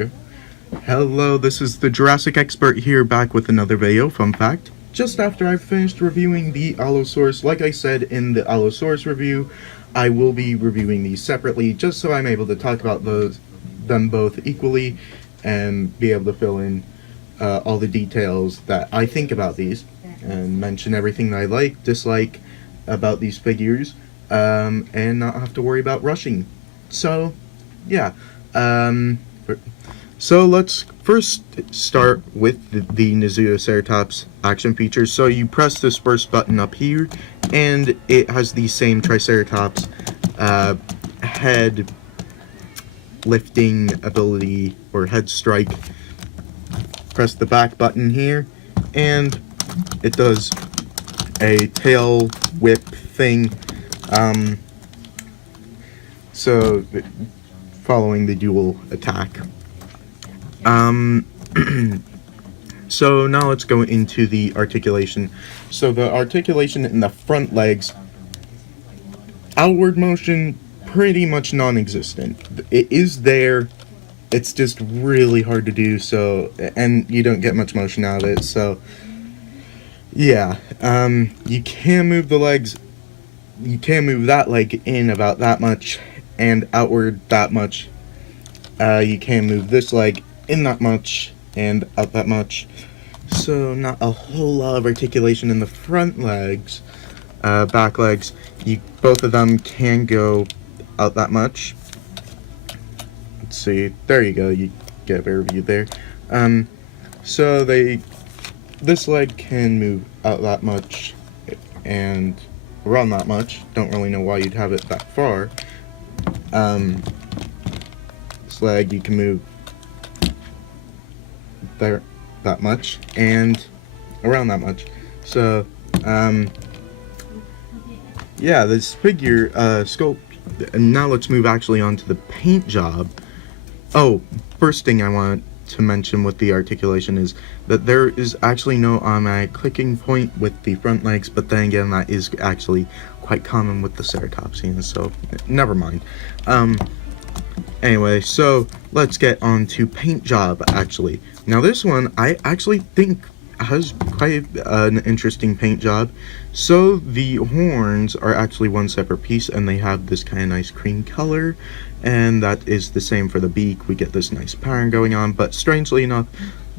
Okay. Hello, this is the Jurassic expert here, back with another video. Fun fact, just after I've finished reviewing the Allosaurus, like I said in the Allosaurus review, I will be reviewing these separately, just so I'm able to talk about them both equally, and be able to fill in all the details that I think about these, and mention everything that I like, dislike about these figures, and not have to worry about rushing. So, yeah. So let's first start with the Nasutoceratops action features. So you press this first button up here, and it has the same Triceratops head lifting ability, or head strike. Press the back button here, and it does a tail whip thing. So following the dual attack. So now let's go into the articulation. So the articulation in the front legs, outward motion, pretty much non-existent. It is there, it's just really hard to do, so, and you don't get much motion out of it, so, yeah. You can move the legs, you can move that leg in about that much, and outward that much. You can move this leg in that much and out that much, so not a whole lot of articulation in the front legs. Back legs, both of them can go out that much. Let's see, there you go, you get a better view there. So this leg can move out that much and around that much. Don't really know why you'd have it that far. This leg you can move there that much and around that much. So yeah, this figure sculpt. And now let's move actually on to the paint job. Oh, first thing I want to mention with the articulation is that there is actually no automatic clicking point with the front legs, but then again, that is actually quite common with the ceratopsians, so never mind. Anyway, so let's get on to paint job, actually. Now this one, I actually think has quite an interesting paint job. So the horns are actually one separate piece, and they have this kind of nice cream color, and that is the same for the beak. We get this nice pattern going on, but strangely enough,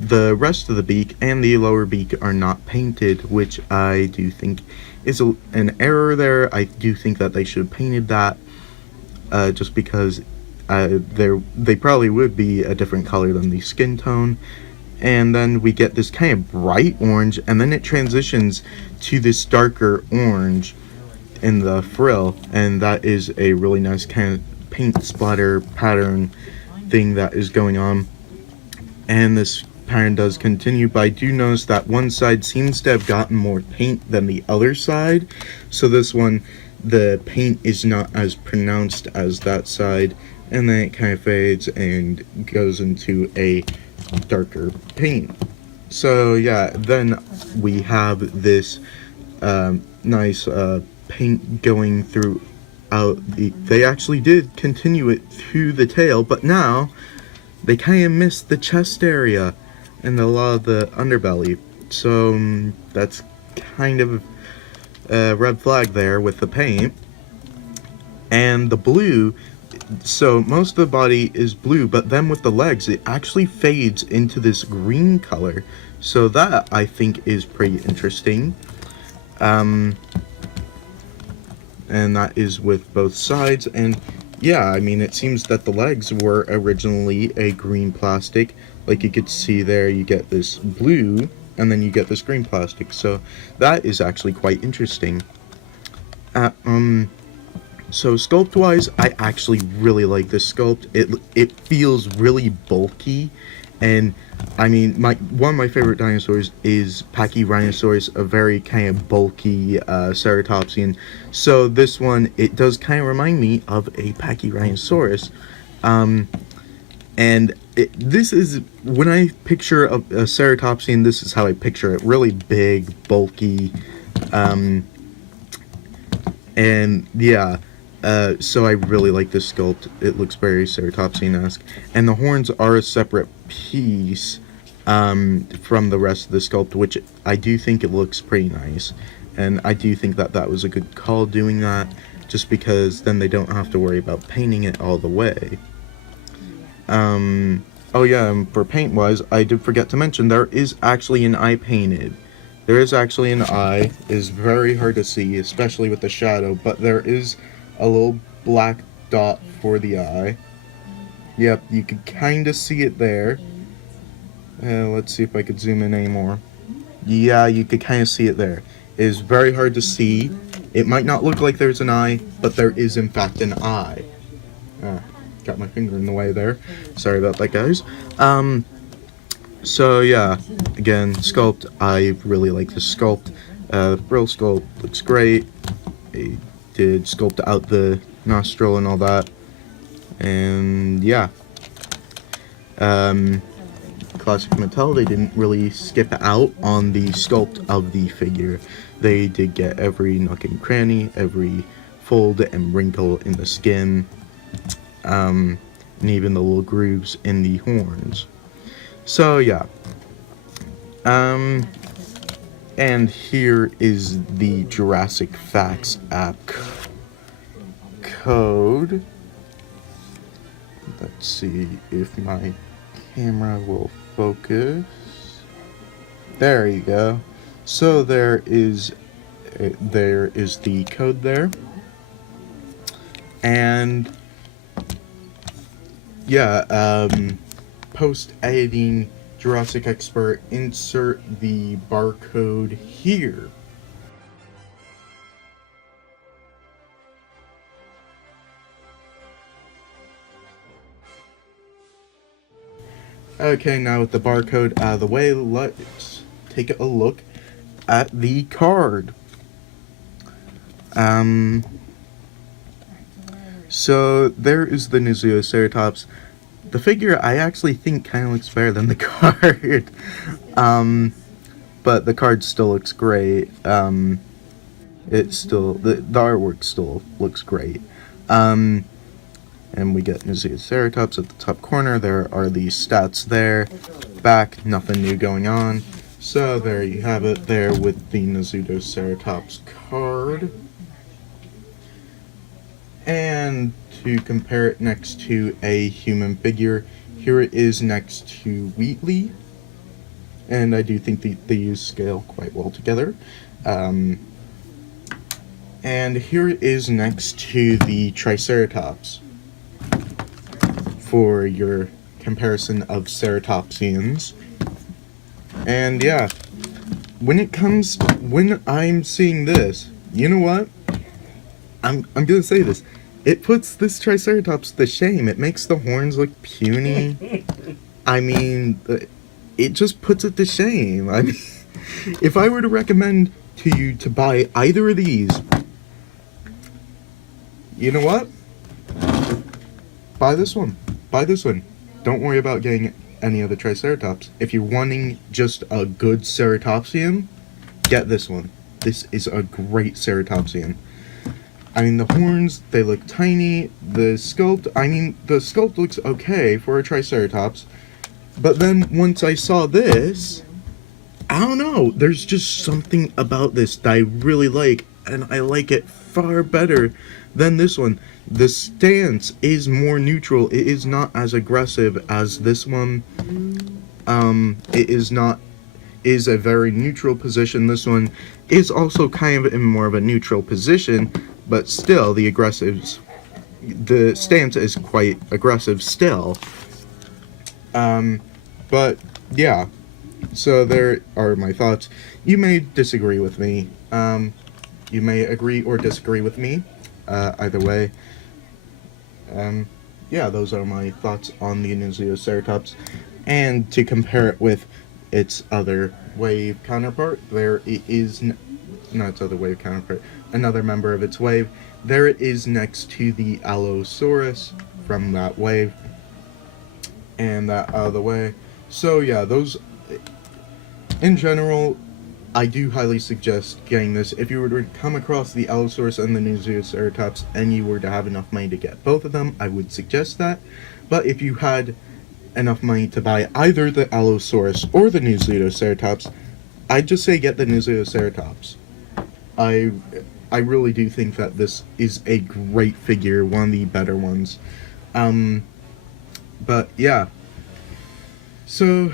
the rest of the beak and the lower beak are not painted, which I do think is an error there. I do think that they should have painted that, just because they probably would be a different color than the skin tone. And then we get this kind of bright orange, and then it transitions to this darker orange in the frill, and that is a really nice kind of paint splatter pattern thing that is going on. And this pattern does continue, but I do notice that one side seems to have gotten more paint than the other side. So this one, the paint is not as pronounced as that side, and then it kind of fades and goes into a darker paint. So yeah, then we have this nice paint going throughout they actually did continue it through the tail, but now they kind of missed the chest area and a lot of the underbelly, so that's kind of a red flag there with the paint. And the blue, so most of the body is blue, but then with the legs it actually fades into this green color, so that I think is pretty interesting. And that is with both sides. And yeah, I mean, it seems that the legs were originally a green plastic. Like you could see there, you get this blue and then you get this green plastic, so that is actually quite interesting. So sculpt wise, I actually really like this sculpt. It feels really bulky, and I mean, one of my favorite dinosaurs is Pachyrhinosaurus, a very kind of bulky ceratopsian. So this one, it does kind of remind me of a Pachyrhinosaurus. And this is, when I picture a ceratopsian, this is how I picture it: really big, bulky, and yeah. So I really like this sculpt. It looks very ceratopsian-esque. And the horns are a separate piece from the rest of the sculpt, which I do think it looks pretty nice. And I do think that that was a good call doing that, just because then they don't have to worry about painting it all the way. Oh yeah, for paint-wise, I did forget to mention, there is actually an eye painted. There is actually an eye. It is very hard to see, especially with the shadow, but there is a little black dot for the eye. Yep, you can kind of see it there. Let's see if I could zoom in anymore. Yeah, you could kind of see it there. It is very hard to see. It might not look like there's an eye, but there is in fact an eye. Got my finger in the way there. Sorry about that, guys. So yeah, again, sculpt. I really like the sculpt. Brill sculpt looks great. I did sculpt out the nostril and all that. And yeah. Classic Mattel, they didn't really skip out on the sculpt of the figure. They did get every nook and cranny, every fold and wrinkle in the skin, and even the little grooves in the horns. So yeah. And here is the Jurassic Facts app code. Let's see if my camera will focus. There you go. So there is the code there. And yeah, post editing Jurassic Expert, insert the barcode here. Okay, now with the barcode out of the way, let's take a look at the card. So there is the Nasutoceratops. The figure I actually think kind of looks better than the card. But the card still looks great. It's still, the artwork still looks great. And we get Nasutoceratops at the top corner. There are the stats there. Back, nothing new going on. So there you have it there with the Nasutoceratops card. And to compare it next to a human figure, here it is next to Wheatley. And I do think they use scale quite well together. And here it is next to the Triceratops for your comparison of ceratopsians. And yeah, when I'm seeing this, you know what? I'm gonna say this. It puts this Triceratops to shame. It makes the horns look puny. I mean, it just puts it to shame. I mean, if I were to recommend to you to buy either of these, you know what? Buy this one. Buy this one. Don't worry about getting any of the Triceratops. If you're wanting just a good ceratopsian, get this one. This is a great ceratopsian. I mean, the horns, they look tiny. The sculpt looks okay for a Triceratops. But then once I saw this, I don't know, there's just something about this that I really like, and I like it far better than this one. The stance is more neutral. It is not as aggressive as this one. It is a very neutral position. This one is also kind of in more of a neutral position, but still the stance is quite aggressive still. But yeah, so there are my thoughts. You may disagree with me. You may agree or disagree with me. Either way. Yeah, those are my thoughts on the Nasutoceratops. And to compare it with its other wave counterpart, there it is, not its other wave counterpart, another member of its wave. There it is next to the Allosaurus from that wave. And that out of the way. So yeah, those, in general, I do highly suggest getting this. If you were to come across the Allosaurus and the Nasutoceratops and you were to have enough money to get both of them, I would suggest that. But if you had enough money to buy either the Allosaurus or the Nasutoceratops, I'd just say get the Nasutoceratops. I I really do think that this is a great figure, one of the better ones. But yeah. So,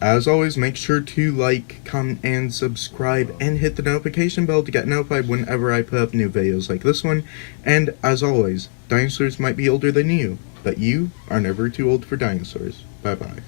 as always, make sure to like, comment, and subscribe, and hit the notification bell to get notified whenever I put up new videos like this one. And as always, dinosaurs might be older than you, but you are never too old for dinosaurs. Bye bye.